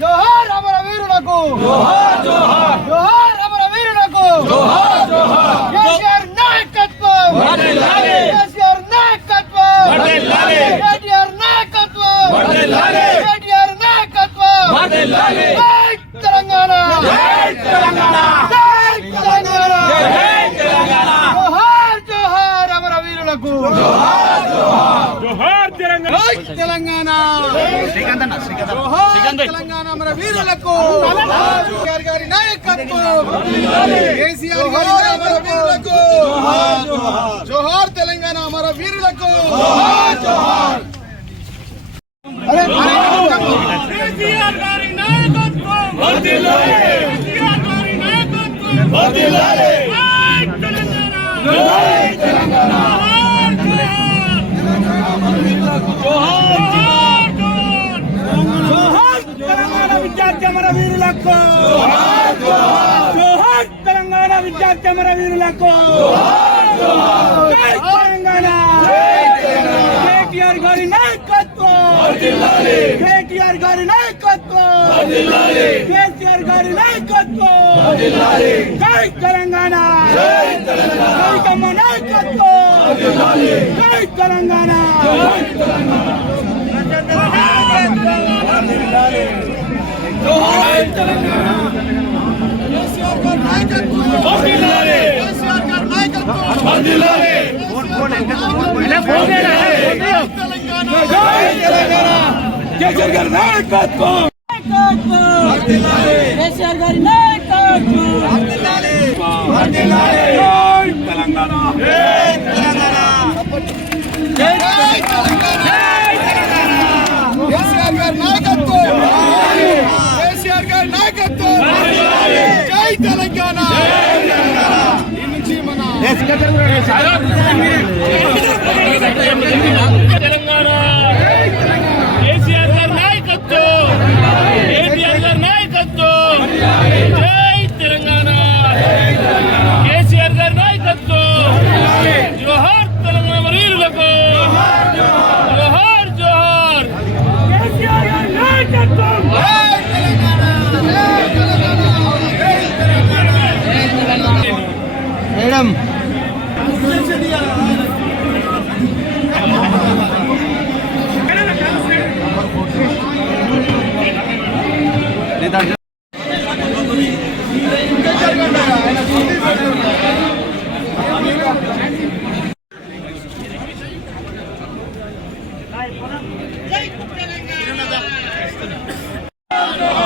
జోహార్ అమర వీరులకు జోహార్ జోహార్ జోహార్ అమర వీరులకు జోహార్ జోహార్ కేసీఆర్ నాయకత్వం వర్ధిల్లాలి కేసీఆర్ నాయకత్వం వర్ధిల్లాలి కేటీఆర్ నాయకత్వం వర్ధిల్లాలి కేటీఆర్ నాయకత్వం వర్ధిల్లాలి జై తెలంగాణ జై తెలంగాణ జై తెలంగాణ జై తెలంగాణ జోహార్ జోహార్ అమర వీరులకు జోహార్ జోహార్ తెలంగాణ. తెలంగాణ మన వీరులకు. కేసీఆర్ గారి నాయకత్వం. కేసీఆర్ గారి మన వీరులకు జోహార్ తెలంగాణ మన వీరులకు. కేసీఆర్ గారి నాయకత్వం. వర్ధిల్లాలి. కేసీఆర్ గారి నాయకత్వం. వర్ధిల్లాలి. జై తెలంగాణ. జై తెలంగాణ. వీరులకు. జోహార్ తెలంగాణ విద్యార్థి అమర వీరులకు. జై తెలంగాణ. కేటీఆర్ గారి నాయకత్వం. కేటీఆర్ గారి నాయకత్వం. కేసీఆర్ గారి నాయకత్వం. జై తెలంగాణ. కవితమ్మ నాయకత్వం. జై తెలంగాణ. జోహార్ తెలంగాణ. కేసీఆర్ గారి నాయకత్వం కేసీఆర్ గారి నాయకత్వం తెలంగాణ. జై తెలంగాణ!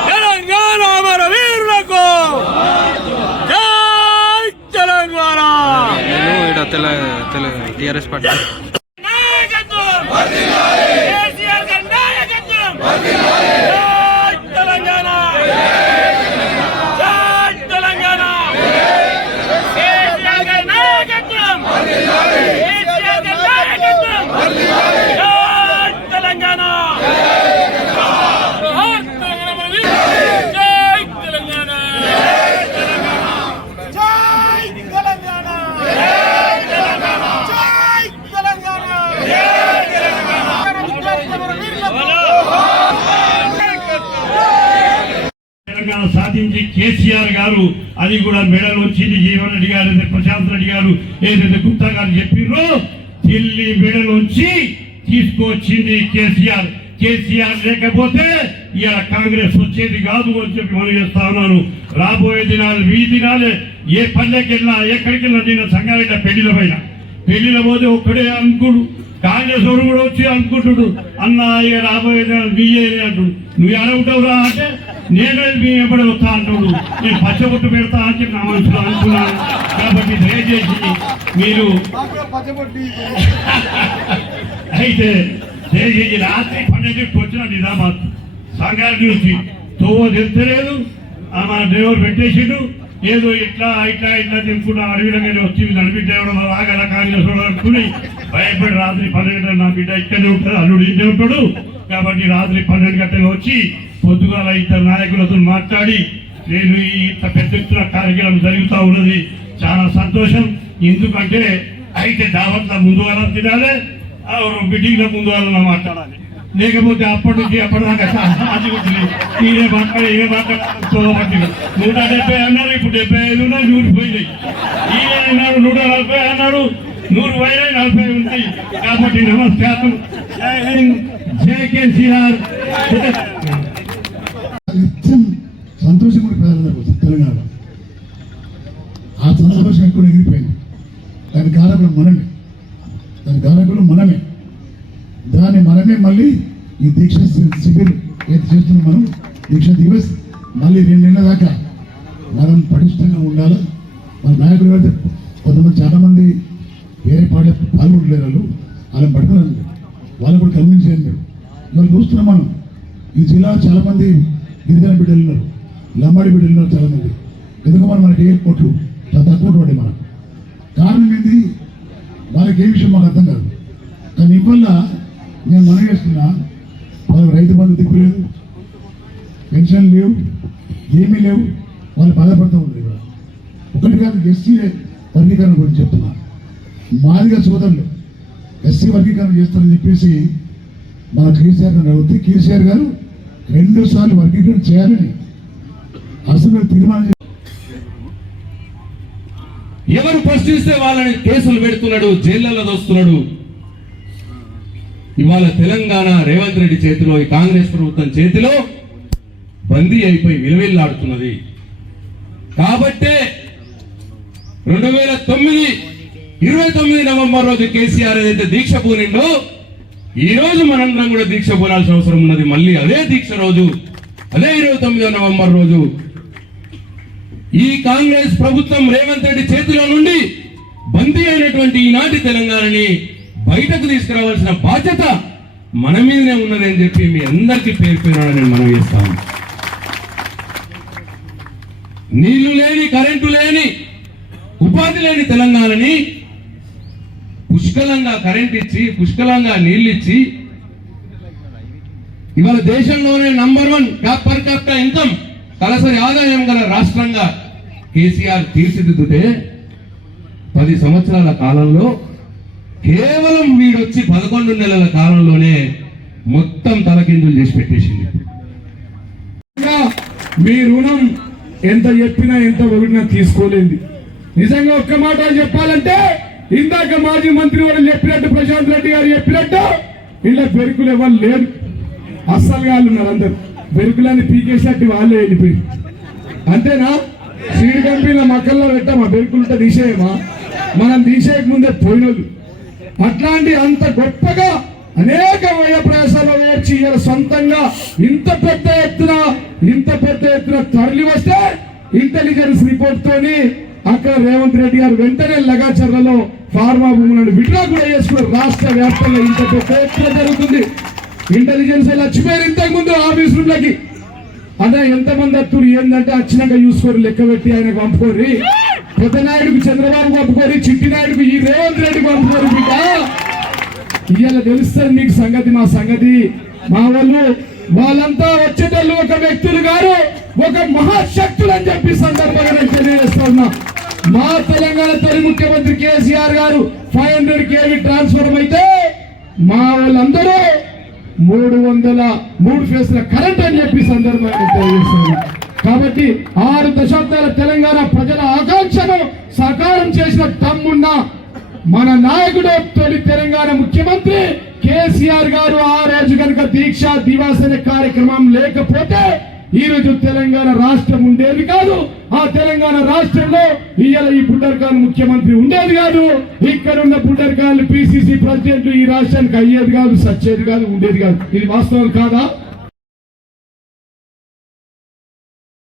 తెలంగాణ మన వీరులకు! జై తెలంగాణ! నేను ఇక్కడ తెల తెల టీఆర్ఎస్ పార్టీ నాయకత్వం కేసీఆర్ గారి నాయకత్వం జై తెలంగాణ జై తెలంగాణ కేసీఆర్ గారి నాయకత్వం కేసీఆర్ గారి నాయకత్వం జై తెలంగాణ జోహార్ తెలంగాణ మన వీరులకు. జై తెలంగాణ జై తెలంగాణ జై తెలంగాణ తెలంగాణ సాధించి కేసీఆర్ గారు అది కూడా మెడల్ వచ్చింది జీవన్ రెడ్డి గారు ఏదైతే ప్రశాంత్ రెడ్డి గారు ఏదైతే గుప్తా గారు చెప్పిర్రో ఢిల్లీ మెడల్ వచ్చి తీసుకొచ్చింది కేసీఆర్. కేసీఆర్ లేకపోతే ఇలా కాంగ్రెస్ వచ్చేది కాదు అని చెప్పి మనం చేస్తా ఉన్నాను. రాబోయే దినాలు ఈ దినాలే ఏ పల్లెకి వెళ్ళినా ఎక్కడికి వెళ్ళినా నేను సంగారెడ్డి పెళ్ళిల పైన. పెళ్ళిలో పోతే ఒక్కడే అనుకుడు. కాంగ్రెస్ కూడా వచ్చి అనుకుంటుడు. అన్న ఇక రాబోయే దినాలు బియ్యే అంటుడు. నువ్వు ఎడవుతావురా అంటే నేను మీ ఎప్పుడు వస్తా అంటుడు? నేను పచ్చబొట్టు పెడతా అని చెప్పి నా మనసులో అనుకున్నాను కాబట్టి దయచేసి మీరు అయితే దయచేసి రాత్రి పన్నెండుకి వచ్చిన నిజామాబాద్ సంగారెడ్డి నుంచి తోవ తెలుస్తలేదు ఆ మన డ్రైవర్ పెట్టేసిండు. ఏదో ఇట్లా ఇట్లా ఇట్లా తిప్పుకుంటా అడవిలోకి వచ్చి నడిపించడం రాగల కాంగ్రెస్ వాళ్ళు అనుకుని భయపడి రాత్రి పన్నెండు నా బిడ్డ ఇక్కడే ఉంటాడు అల్లుడు ఇంటే ఉంటాడు. కాబట్టి రాత్రి పన్నెండు గంటలకు వచ్చి పొద్దుగాల ఇద్దరు నాయకులతో మాట్లాడి నేను ఈ ఇంత పెద్ద ఎత్తున కార్యక్రమం జరుగుతూ ఉన్నది చాలా సంతోషం. ఎందుకంటే అయితే దావత్లో ముందు వాళ్ళని తినాలి మీటింగ్లో ముందు వాళ్ళని మాట్లాడాలి. లేకపోతే అప్పటి నుంచి అప్పటిదాకా ఈయన మాట్లాడి ఈయన మాట్లాడాలి నూట డెబ్బై అన్నారు ఇప్పుడు డెబ్బై ఐదు ఉన్నాయి నూరు పోయినాయి. ఈయన అన్నారు నూట నలభై అన్నారు నూరు పోయినాయి నలభై ఉన్నాయి. కాబట్టి నమస్కారం. కేసీఆర్ నిత్యం సంతోషం కూడా ప్రజలందరూ తెలంగాణ. తెలంగాణలో ఆ సంతోషం ఎక్కువ ఎగిరిపోయింది. దాని కారకులు మనమే. దాని కారకులు మనమే. దాన్ని మనమే మళ్ళీ ఈ దీక్ష శిబిర్ ఏది చేస్తున్నాం మనం? దీక్ష దివస్ మళ్ళీ రెండు నెలల దాకా మనం పటిష్టంగా ఉండాలి? మన నాయకులు అయితే కొంతమంది చాలా మంది వేరే పాట పాల్గొనలేరు వాళ్ళు. వాళ్ళని పట్టుకున్నారు వాళ్ళు కూడా కన్విన్స్ చేయండి మీరు. ఇవాళ చూస్తున్నాం మనం. ఈ జిల్లా చాలా మంది గిరిజన బిడ్డలు ఉన్నారు. లంబాడి బిడ్డలు ఉన్నారు చాలా మంది ఎందుకు మనం మనకి ఏ కోట్లు చాలా తక్కువ పడే మనం. కారణం ఏంది? వాళ్ళకి ఏ విషయం మాకు అర్థం కాదు. కానీ ఇవల్ల నేను మనం చేస్తున్నా వాళ్ళకి రైతు బంధు దిక్కు లేదు పెన్షన్ లేవు ఏమీ లేవు వాళ్ళు బాధపడుతూ ఉంటారు ఇక్కడ ఒకటి కాదు ఎస్సీ వర్గీకరణ గురించి చెప్తున్నా. మాదిగా సోదరులు ఎస్సీ వర్గీకరణ చేస్తారని చెప్పేసి మా కేసీఆర్ గారు అడిగితే కేసీఆర్ గారు రెండు సార్లు వర్గీకరణ చేయాలని అసలు తీర్మానం ఎవరు ప్రశ్నిస్తే వాళ్ళని కేసులు పెడుతున్నాడు జైళ్ళలో దోస్తున్నాడు? ఇవాళ తెలంగాణ రేవంత్ రెడ్డి చేతిలో ఈ కాంగ్రెస్ ప్రభుత్వం చేతిలో బందీ అయిపోయి విలువెల్లాడుతున్నది. కాబట్టే రెండు వేల తొమ్మిది ఇరవై తొమ్మిది నవంబర్ రోజు కేసీఆర్ ఏదైతే దీక్ష పూనిండో ఈ రోజు మనందరం కూడా దీక్ష పోరాల్సిన అవసరం ఉన్నది. మళ్ళీ అదే దీక్ష రోజు అదే ఇరవై తొమ్మిదో నవంబర్ రోజు. ఈ కాంగ్రెస్ ప్రభుత్వం రేవంత్ రెడ్డి చేతిలో నుండి బందీ అయినటువంటి ఈనాటి తెలంగాణని బయటకు తీసుకురావాల్సిన బాధ్యత మన మీదనే ఉన్నదని చెప్పి మీ అందరికీ పేర్కొన్నాడని నేను మనం చేస్తాను నీళ్ళు లేని కరెంటు లేని ఉపాధి లేని తెలంగాణని పుష్కలంగా కరెంట్ ఇచ్చి పుష్కలంగా నీళ్ళు ఇచ్చి ఇవాళ దేశంలోనే number one per capital income తలసరి ఆదాయం గల రాష్ట్రంగా కేసీఆర్ తీర్చిదిద్దుతే పది సంవత్సరాల కాలంలో కేవలం వీడొచ్చి పదకొండు నెలల కాలంలోనే మొత్తం తలకిందులు చేసి పెట్టేసింది. మీ రుణం ఎంత చెప్పినా ఎంత పొగిడినా తీసుకోలేదు. నిజంగా ఒక్క మాట చెప్పాలంటే ఇందాక మాజీ మంత్రి వాడు చెప్పినట్టు ప్రశాంత్ రెడ్డి గారు చెప్పినట్టు ఇలా బెరుకులు ఎవరు లేరు. అస్సలు వాళ్ళు ఉన్నారు అందరు. బెరుకులని పీకేసినట్టు వాళ్ళే వెళ్ళిపోయి అంతేనా? సీడ్ కంపెనీల మక్కల్లో పెట్టామా? బెరుకులుంటే తీసేయమా? మనం తీసేయక ముందే పోయినోళ్ళు. అట్లాంటి అంత గొప్పగా అనేక వ్యయ ప్రయాసాలు నేర్చి సొంతంగా ఇంత పెద్ద ఎత్తున ఇంత పెద్ద ఎత్తున తరలి వస్తే ఇంటెలిజెన్స్ రిపోర్ట్ తోని అక్కడ రేవంత్ రెడ్డి గారు వెంటనే లగాచర్లలో ఫార్మా భూములను విడ్రా కూడా చేసుకున్నారు రాష్ట్ర వ్యాప్తంగా ఇంత జరుగుతుంది. ఇంటెలిజెన్స్ లచ్చిపోయారు ఇంతకు ముందు ఆఫీస్ రూమ్లకి. అదే ఎంతమంది అత్తురు ఏంటంటే వచ్చినాక చూసుకోరు లెక్క పెట్టి ఆయనకు పంపుకోరి. పెద్దనాయుడుకు చంద్రబాబు పంపుకోరి చిట్టినాయుడుకు ఈ రేవంత్ రెడ్డి పంపుకోరు బిడ్డ. ఇవాళ తెలుస్తుంది మీకు సంగతి మా సంగతి. మా వాళ్ళు వాళ్ళంతా వచ్చేటోళ్ళు ఒక వ్యక్తులు గారు ఒక మహాశక్తులు అని చెప్పి సందర్భంగా నేను తెలియజేస్తా మా తెలంగాణ తొలి ముఖ్యమంత్రి కేసీఆర్ గారు ఫైవ్ హండ్రెడ్ కేవీ ట్రాన్స్ఫర్ అయితే మా వాళ్ళందరూ మూడు వందల మూడు ఫేస్ల కరెంట్ అని చెప్పి సందర్భంగా కాబట్టి ఆరు దశాబ్దాల తెలంగాణ ప్రజల ఆకాంక్షను సాకారం చేసిన తమ్మున్న మన నాయకుడు తొలి తెలంగాణ ముఖ్యమంత్రి కేసీఆర్ గారు ఆ రోజు కనుక దీక్ష దివాసన కార్యక్రమం లేకపోతే ఈ రోజు తెలంగాణ రాష్ట్రం ఉండేది కాదు. ఆ తెలంగాణ రాష్ట్రంలో ఇవాళ ఈ బుడ్డర్ఖాన్ ముఖ్యమంత్రి ఉండేది కాదు. ఇక్కడ ఉన్న బుడ్డర్ఖాన్ పిసిసి ప్రెసిడెంట్ ఈ రాష్ట్రానికి అయ్యేది కాదు సచ్చేది కాదు ఉండేది కాదు. ఇది వాస్తవం కాదా?